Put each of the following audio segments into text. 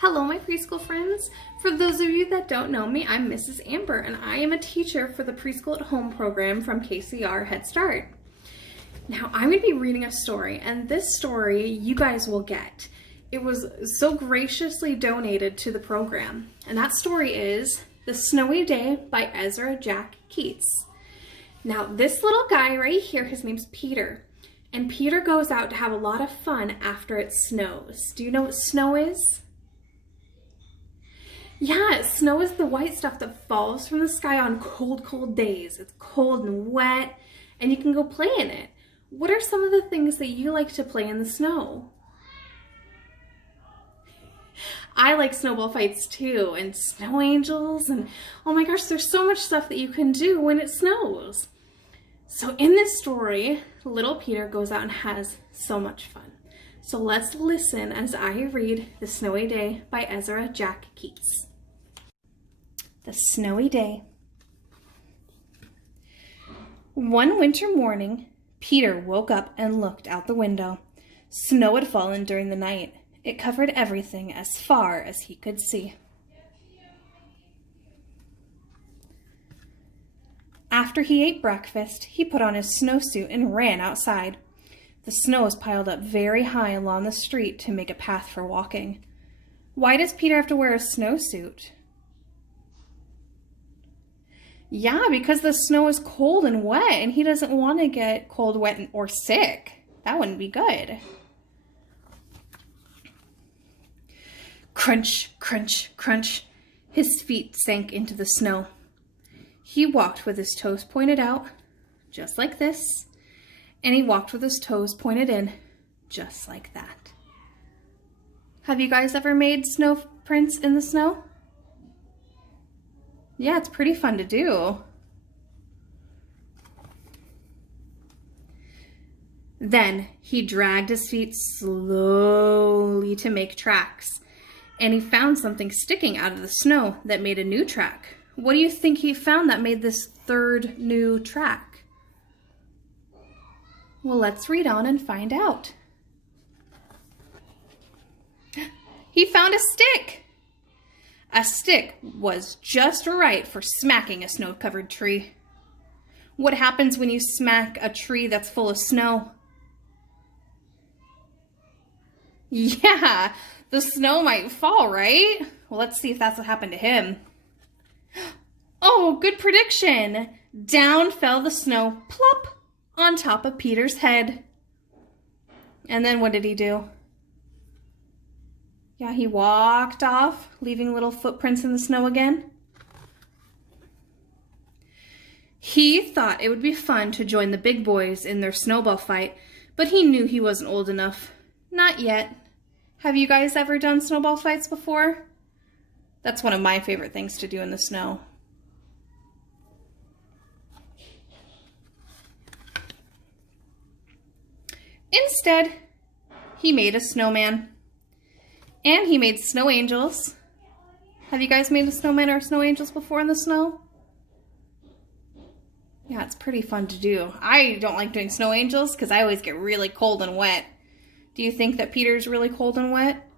Hello, my preschool friends. For those of you that don't know me, I'm Mrs. Amber, and I am a teacher for the Preschool at Home program from KCR Head Start. Now, I'm going to be reading a story, and this story you guys will get. It was so graciously donated to the program, and that story is The Snowy Day by Ezra Jack Keats. Now, this little guy right here, his name's Peter, and Peter goes out to have a lot of fun after it snows. Do you know what snow is? Yeah, snow is the white stuff that falls from the sky on cold, cold days. It's cold and wet, and you can go play in it. What are some of the things that you like to play in the snow? I like snowball fights too, and snow angels, and oh my gosh, there's so much stuff that you can do when it snows. So in this story, little Peter goes out and has so much fun. So let's listen as I read The Snowy Day by Ezra Jack Keats. The Snowy Day. One winter morning, Peter woke up and looked out the window. Snow had fallen during the night. It covered everything as far as he could see. After he ate breakfast, he put on his snowsuit and ran outside. The snow was piled up very high along the street to make a path for walking. Why does Peter have to wear a snowsuit? Yeah, because the snow is cold and wet, and he doesn't want to get cold, wet, or sick. That wouldn't be good. Crunch, crunch, crunch. His feet sank into the snow. He walked with his toes pointed out, just like this, and he walked with his toes pointed in, just like that. Have you guys ever made snow prints in the snow? Yeah, it's pretty fun to do. Then he dragged his feet slowly to make tracks, and he found something sticking out of the snow that made a new track. What do you think he found that made this third new track? Well, let's read on and find out. He found a stick! A stick was just right for smacking a snow-covered tree. What happens when you smack a tree that's full of snow? Yeah, the snow might fall, right? Well, let's see if that's what happened to him. Oh, good prediction! Down fell the snow, plop, on top of Peter's head. And then what did he do? Yeah, he walked off, leaving little footprints in the snow again. He thought it would be fun to join the big boys in their snowball fight, but he knew he wasn't old enough. Not yet. Have you guys ever done snowball fights before? That's one of my favorite things to do in the snow. Instead, he made a snowman. And he made snow angels. Have you guys made a snowman or snow angels before in the snow? Yeah, it's pretty fun to do. I don't like doing snow angels because I always get really cold and wet. Do you think that Peter's really cold and wet?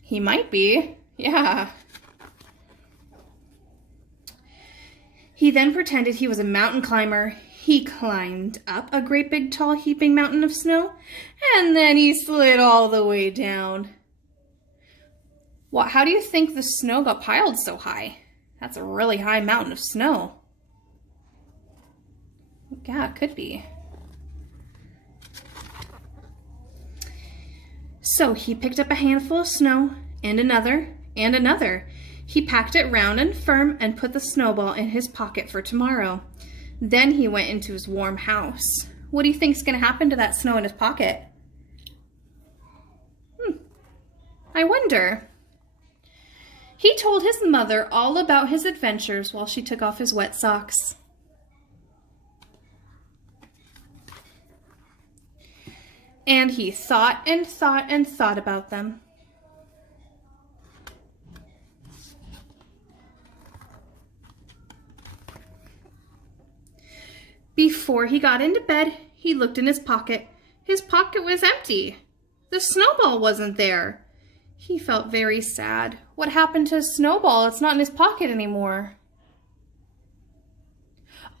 He might be. Yeah. He then pretended he was a mountain climber. He climbed up a great big tall heaping mountain of snow, and then he slid all the way down. Well, how do you think the snow got piled so high? That's a really high mountain of snow. Yeah, it could be. So he picked up a handful of snow, and another, and another. He packed it round and firm and put the snowball in his pocket for tomorrow. Then he went into his warm house. What do you think's going to happen to that snow in his pocket? I wonder. He told his mother all about his adventures while she took off his wet socks. And he thought and thought and thought about them. Before he got into bed, he looked in his pocket. His pocket was empty. The snowball wasn't there. He felt very sad. What happened to his snowball? It's not in his pocket anymore.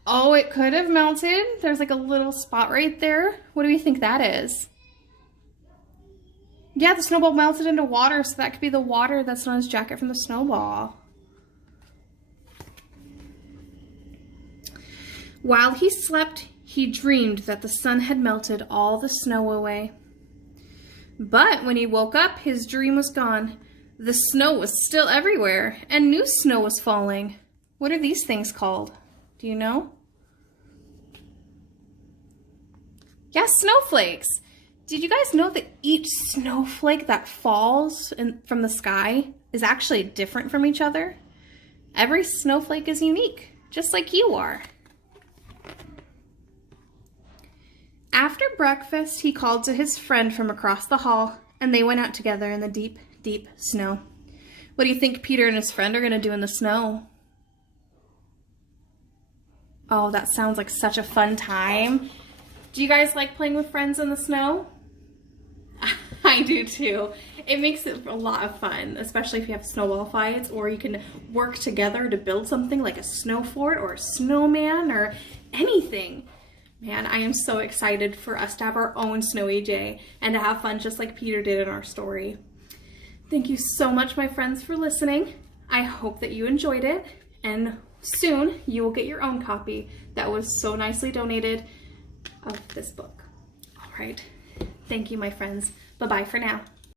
Oh, it could have melted. There's like a little spot right there. What do we think that is? Yeah, the snowball melted into water, so that could be the water that's on his jacket from the snowball. While he slept, he dreamed that the sun had melted all the snow away. But when he woke up, his dream was gone. The snow was still everywhere, and new snow was falling. What are these things called? Do you know? Yeah, snowflakes. Did you guys know that each snowflake that falls from the sky is actually different from each other? Every snowflake is unique, just like you are. After breakfast, he called to his friend from across the hall, and they went out together in the deep, deep snow. What do you think Peter and his friend are going to do in the snow? Oh, that sounds like such a fun time. Do you guys like playing with friends in the snow? I do too. It makes it a lot of fun, especially if you have snowball fights, or you can work together to build something like a snow fort or a snowman or anything. Man, I am so excited for us to have our own snowy day and to have fun just like Peter did in our story. Thank you so much, my friends, for listening. I hope that you enjoyed it, and soon you will get your own copy that was so nicely donated of this book. All right. Thank you, my friends. Bye-bye for now.